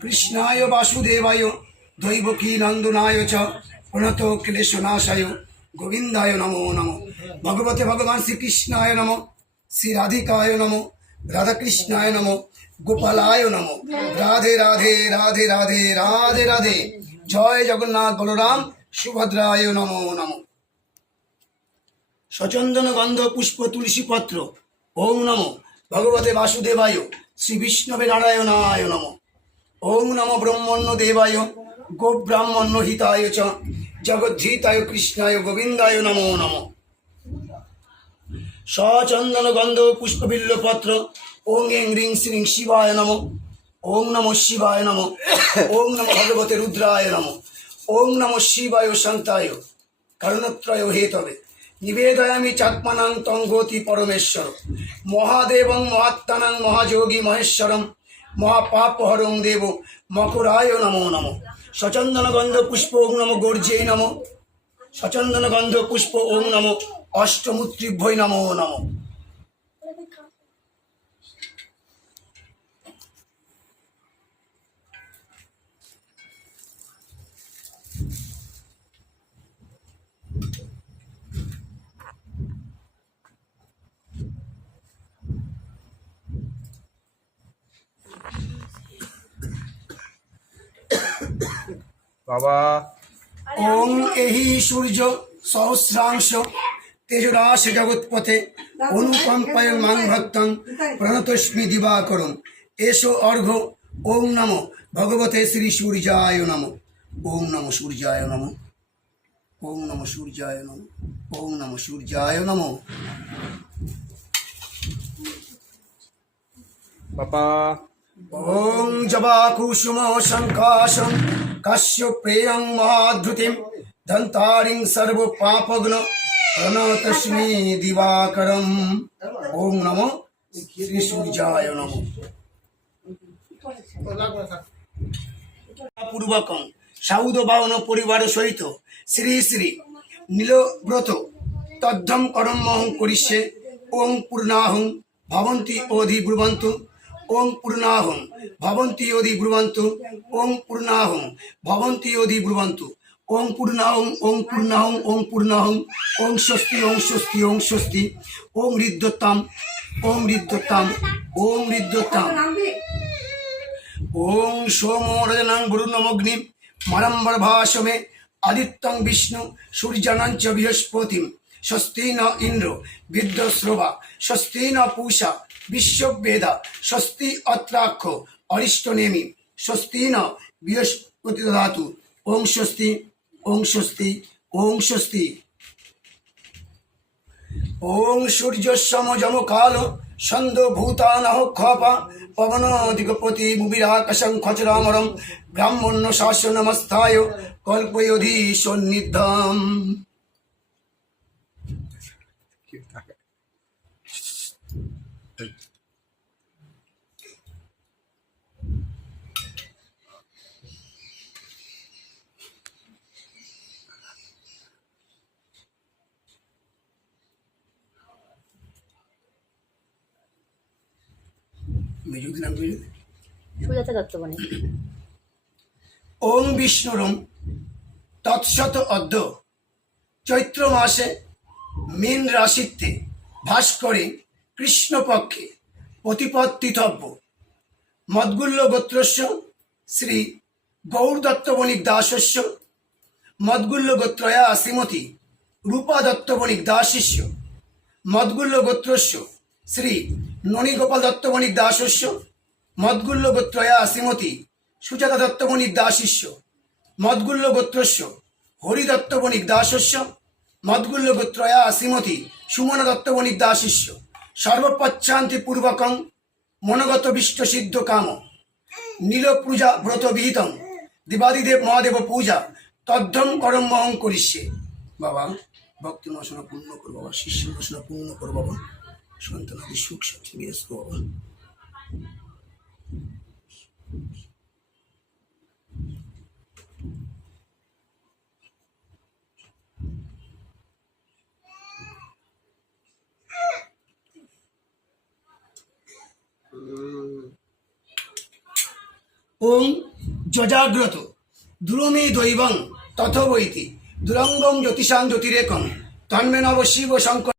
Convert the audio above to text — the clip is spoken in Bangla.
কৃষ্ণায় বাসুদেবায়, দৈবকী নন্দনায় চ প্রণত ক্লেশনাশায়, গোবিন্দায় নমো নমো। ভগবতে ভগবান শ্রীকৃষ্ণায় নমো শ্রী রাধিকায় নমো, রাধাকৃষ্ণায় নমো, গোপালায় নমো। রাধে রাধে রাধে রাধে রাধে রাধে। জয় জগন্নাথ বলরাম, সুভদ্রায় নমো নমো। সচন্দন গন্ধ পুষ্প তুলসী পত্র, ওম নম। ভগবতে বাসুদেবায়, শ্রী বিষ্ণবে নারায়ণায় নম। ওম নম ব্রহ্মণ্য দেবায়, গো ব্রাহ্মণ্য হিতায় চ জগদ্ধীতায় কৃষ্ণায়, গোবিন্দায় নমো নম। সচন্দন গন্ধ পুষ্পবিল্ল পত্র, ওং এং রিং শ্রীং শিবায় নম। ওং নম শিবায় নম। ওং নম ভগবতে রুদ্রায় নম। ওং নম শিবায় শান্তায়, কারণত্রয় হেতবে নিবেদয়ামি চাত্মানাং তঙ্গতি পরমেশ্বর। মহাদেবং মহাত্মানাং মহাযোগী মহেশ্বরম। মহাপাপহরং দেব মকরায় নমো নম সচন্দন গন্ধ পুষ্প ওং নম গর্জেই নম সচন্দন গন্ধ পুষ্প ওং নম অষ্টমূত্রিভ্যই নমো নম বাবা ওং এহি সূর্য সহস্রাংশ তেজরাশ জগৎপথে অনুকম্পায় মাং ভক্তং প্রণতস্মি দিবাকরম। এসো অর্ঘ ওং নম। ভগবতে শ্রী সূর্যায় নম। ওং নম সূর্যায় নম। ওং নম সূর্যায় নম। ওং নম সূর্যায় নম। বাবা। ওং জবা কুসুম শঙ্কাশম কাশ্য প্রেয়ং মহাধৃতিম দন্তারিং সর্ব পাপগ্ন প্রণতস্মি দিবাকরম ওং নম শ্রী সূর্যায় নম পূর্বকং সাউদ বাহন পরিবার সহিত শ্রী শ্রী নীলব্রত তদ্ধম করমহং করিষ্যে ওং পূর্ণাহং ভবন্তি অধি ব্রুবন্তু ওং পূর্ণাহং ভবন্তি অধি ব্রুবন্তু ওং পূর্ণাহং ভবন্তি অধি ব্রুবন্তু ওং পূর্ণাহং ওং পূর্ণাহং ওং পূর্ণাহং ওং স্বস্তি ওং স্বস্তি ওং স্বস্তি ওং হৃদ্যতাম ওং হৃদ্যতাম ওং হৃদ্যতাম ওং সোমোরজনাং বরুণমগ্নি মরম্বর ভাসমে আদিত্যং বিষ্ণু সূর্যানাঞ্চ বৃহস্পতিম স্বস্তি ন ইন্দ্র বিদ্যশ্রবা স্বস্তি ন পূষা বিশ্ববেদা, স্বস্তি অত্রাক্ষ অরিষ্টনেমি স্বস্তি ন বৃহস্পতি ধাতু ওং স্বস্তি ওং স্বস্তি ওং স্বস্তি। ওং সূর্যসম যম কাল ছন্দ ভূতানহ খপা পবন দিগপতি মুবিরাকশং খচরামরম ব্রাহ্মণ্য শাসনমস্থায় কল্পয়োধি সন্নিধাম বিজুক নাম বিজুক সুজাতা দত্তবনে ওং বিষ্ণুরম তৎসত অদ্য। চৈত্র মাসে মীন রাশিতে ভাস করে কৃষ্ণপক্ষে প্রতিপত্তিতব্য মদ্গুল্য গোত্রস্য শ্রী গৌর দত্ত বণিক দাসস্য। মদ্গুল্য গোত্রয়া শ্রীমতী রূপা দত্ত বণিক দাসিষ্য। মদ্গুল্য গোত্রস্য শ্রী ননীগোপাল দত্ত বণিক দাসস্য। মদ্গুল্য গোত্রয়া শ্রীমতী সুজাতা দত্ত বণিক দাসিষ্য। মদ্গুল্য গোত্রস্য হরিদত্ত বণিক দাসস্য। মদ্গুল্য গোত্রয়া শ্রীমতী সুমনা দত্ত বণিক দাসিষ্য। সর্বপচ্ছান্তি পূর্বকং মনোগত বিষ্ট সিদ্ধ কাম। নীল পূজা ব্রত বিহিতম দেবাদিদেব মহাদেব পূজা। তদ্ধম করম মহং করিষ্যে। বাবা, ভক্তি নশনা পূর্ণ করো বাবা, শিষ্য নশনা পূর্ণ করো বাবা। সন্তানাদি সুখ শান্তি বিরাজ বাবা। ওং যজাগ্রত। দুরমে দৈবং তথবৈতি। দুরঙ্গম জ্যোতিষাং জ্যোতিরেকম তন্মেন অবশিব শঙ্কর